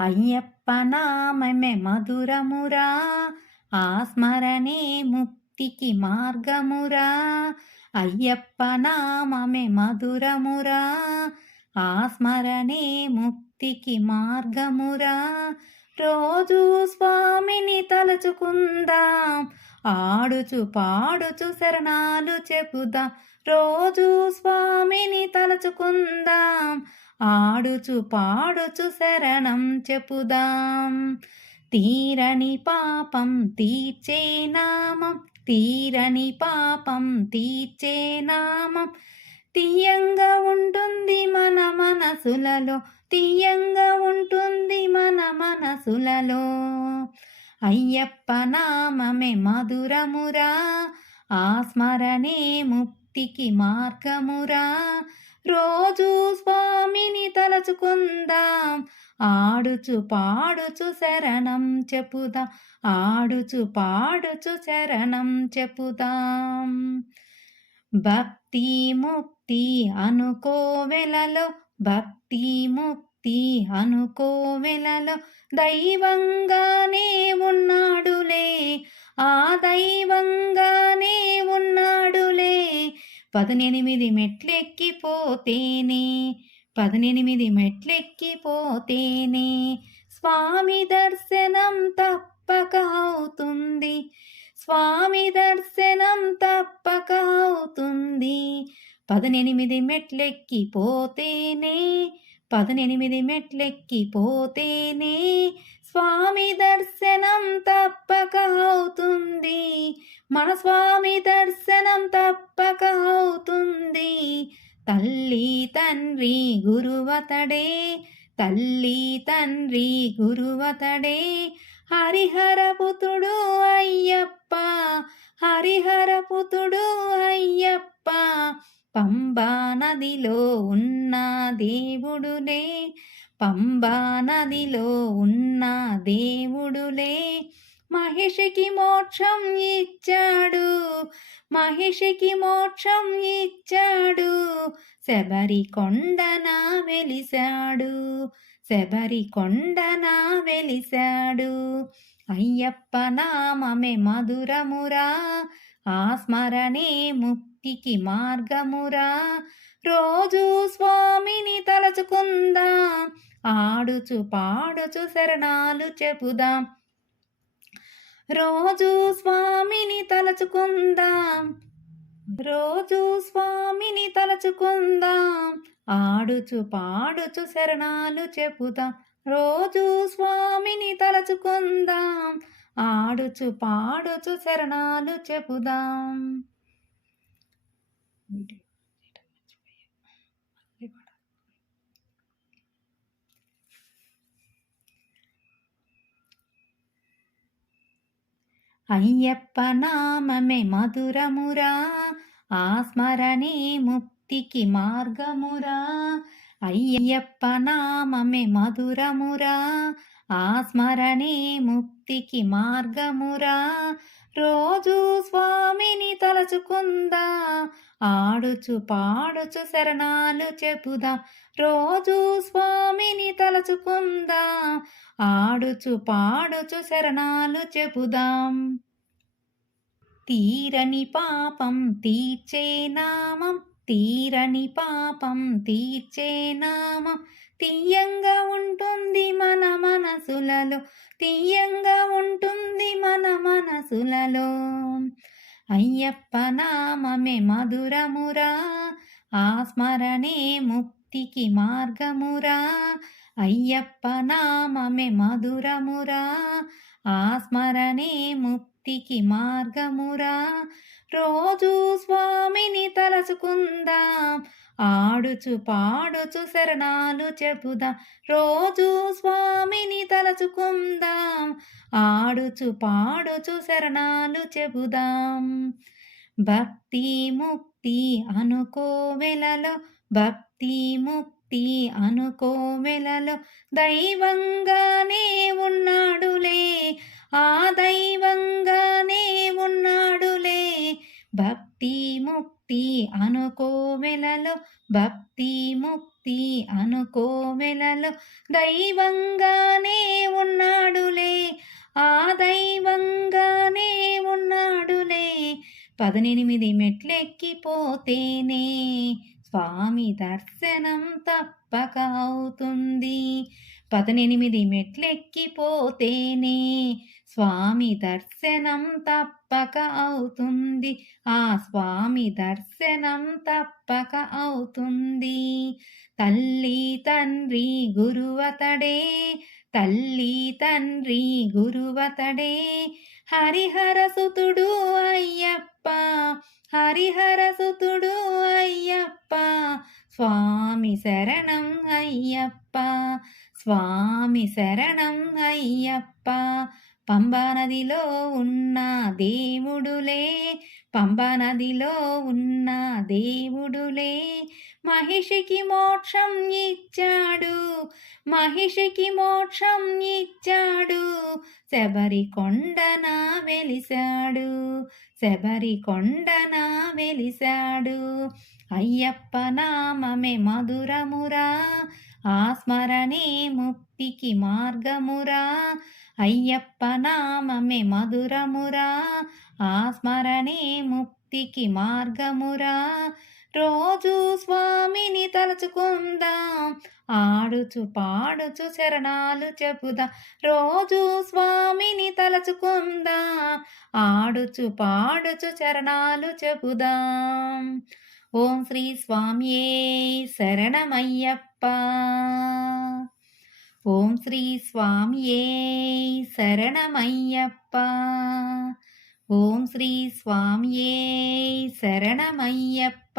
అయ్యప్ప నామమే మధురమురా, ఆ స్మరణే ముక్తికి మార్గమురా. అయ్యప్ప నామమే మధురమురా, ఆ స్మరణే ముక్తికి మార్గమురా. రోజు స్వామిని తలచుకుందాం, ఆడుచు పాడుచు శరణాలు చెబుదాం. రోజు స్వామిని తలచుకుందాం, ఆడుచు పాడుచు శరణం చెప్పుదాం. తీరని పాపం తీర్చే నామం, తీరని పాపం తీర్చే నామం. తీయంగా ఉంటుంది మన మనసులలో, తీయంగా ఉంటుంది మన మనసులలో. అయ్యప్ప నామమే మధురమురా, ఆ స్మరణే ముక్తికి మార్గమురా. రోజు స్వామిని తలచుకుందాం, ఆడుచు పాడుచు శరణం చెప్పుదాం. ఆడుచు పాడుచు శరణం చెప్పుదాం. భక్తి ముక్తి అనుకోవెలలో, భక్తి ముక్తి అనుకోవెలలో. దైవంగానే ఉన్నాడులే, ఆ దైవంగానే ఉన్నాడులే. 18 మెట్లెక్కిపోతేనే, 18 మెట్లెక్కిపోతేనే స్వామి దర్శనం తప్పక అవుతుంది, స్వామి దర్శనం తప్పక అవుతుంది. 18 మెట్లెక్కిపోతేనే, 18 మెట్లెక్కిపోతేనే స్వామి దర్శనం తప్పక అవుతుంది, మన స్వామి దర్శనం తప్పక అవుతుంది. తల్లి తండ్రి గురువతడే, తల్లి తండ్రి గురువతడే. హరిహరపుతుడు అయ్యప్ప, హరిహరపుతుడు అయ్యప్ప. పంబా నదిలో ఉన్న దేవుడులే, పంబా నదిలో ఉన్న దేవుడులే. మహిషికి మోక్షం ఇచ్చాడు, మహిషికి మోక్షం ఇచ్చాడు. శబరి కొండన వెలిశాడు, శబరి కొండన వెలిశాడు. అయ్యప్ప నామమే మధురమురా, ఆ స్మరణే ముక్తికి మార్గమురా. రోజు స్వామిని తలచుకుందాం, ఆడుచు పాడుచు శరణాలు చెబుదాం. రోజు స్వామిని తలచుకుందాం, రోజు స్వామిని తలచుకుందాం. ఆడుచు పాడుచు శరణాలు చెబుదాం. రోజు స్వామిని తలచుకుందాం, ఆడుచు పాడుచు శరణాలు చెబుదాం. అయ్యప్ప నామమే మధురమురా, ఆ స్మరణే ముక్తికి మార్గమురా. అయ్యప్ప నామమే మధురమురా, ఆ స్మరణే ముక్తికి మార్గమురా. రోజు స్వామిని తలచుకుందాం, ఆడుచు పాడుచు శరణాలు చెబుదాం. రోజు స్వామిని తలచుకుందాం, ఆడుచు పాడుచు శరణాలు చెబుదాం. తీరని పాపం తీర్చే నామం, తీరని పాపం తీర్చే నామం. తీయంగా ఉంటుంది మన మనసులలో, తీయంగా ఉంటుంది మన మనసులలో. అయ్యప్ప నామమే మధురమురా, ఆ స్మరణే ముక్తికి మార్గమురా. అయ్యప్ప నామమే మధురమురా, ఆ స్మరణే ముక్తికి మార్గమురా. రోజు స్వామిని తలచుకుందాం, ఆడుచు పాడుచు శరణాలు చెబుదాం. రోజు స్వామిని తలచుకుందాం, ఆడుచు పాడుచు శరణాలు చెబుదాం. భక్తి ముక్తి అనుకోవెలలో, భక్తి ముక్తి అనుకోవెలలో. దైవంగానే ఉన్నాడులే, ఆ దైవంగానే ఉన్నాడులే. భక్తి ముక్తి అనుకోవెలలో, భక్తి ముక్తి ముక్తి అనుకోవెలలో దైవంగానే ఉన్నాడులే, ఆ దైవంగానే ఉన్నాడులే. 18 మెట్లెక్కిపోతేనే స్వామి దర్శనం తప్పక అవుతుంది. 18 మెట్లెక్కిపోతేనే స్వామి దర్శనం తప్పక అవుతుంది. ఆ స్వామి దర్శనం తప్పక అవుతుంది. తల్లి తండ్రి గురువతడే, తల్లి తండ్రి గురువతడే, హరిహరసుతుడు అయ్యప్ప, హరిహరసుతుడు అయ్యప్ప. స్వామి శరణం అయ్యప్ప, స్వామి శరణం అయ్యప్ప. పంబా నదిలో ఉన్న దేవుడులే, పంబా నదిలో ఉన్న దేవుడులే, మహిషికి మోక్షం ఇచ్చాడు, మహిషికి మోక్షం ఇచ్చాడు. శబరికొండన వెలిశాడు, శబరికొండన వెలిశాడు. అయ్యప్ప నామమే మధురమురా, ఆ స్మరణే ముక్తికి మార్గమురా. అయ్యప్ప నామమే మధురమురా, ఆ స్మరణే ముక్తికి మార్గమురా. రోజు స్వామిని తలుచుకుందాం, ఆడుచు పాడుచు శరణాలు చెబుదాం. రోజు స్వామిని తలుచుకుందాం, ఆడుచు పాడుచు శరణాలు చెబుదాం. ఓం శ్రీ స్వామియే శరణమయ్యప్ప, ఓం శ్రీ స్వామియే శరణమయ్యప్ప, ఓం శ్రీ స్వామియే శరణమయ్యప్ప.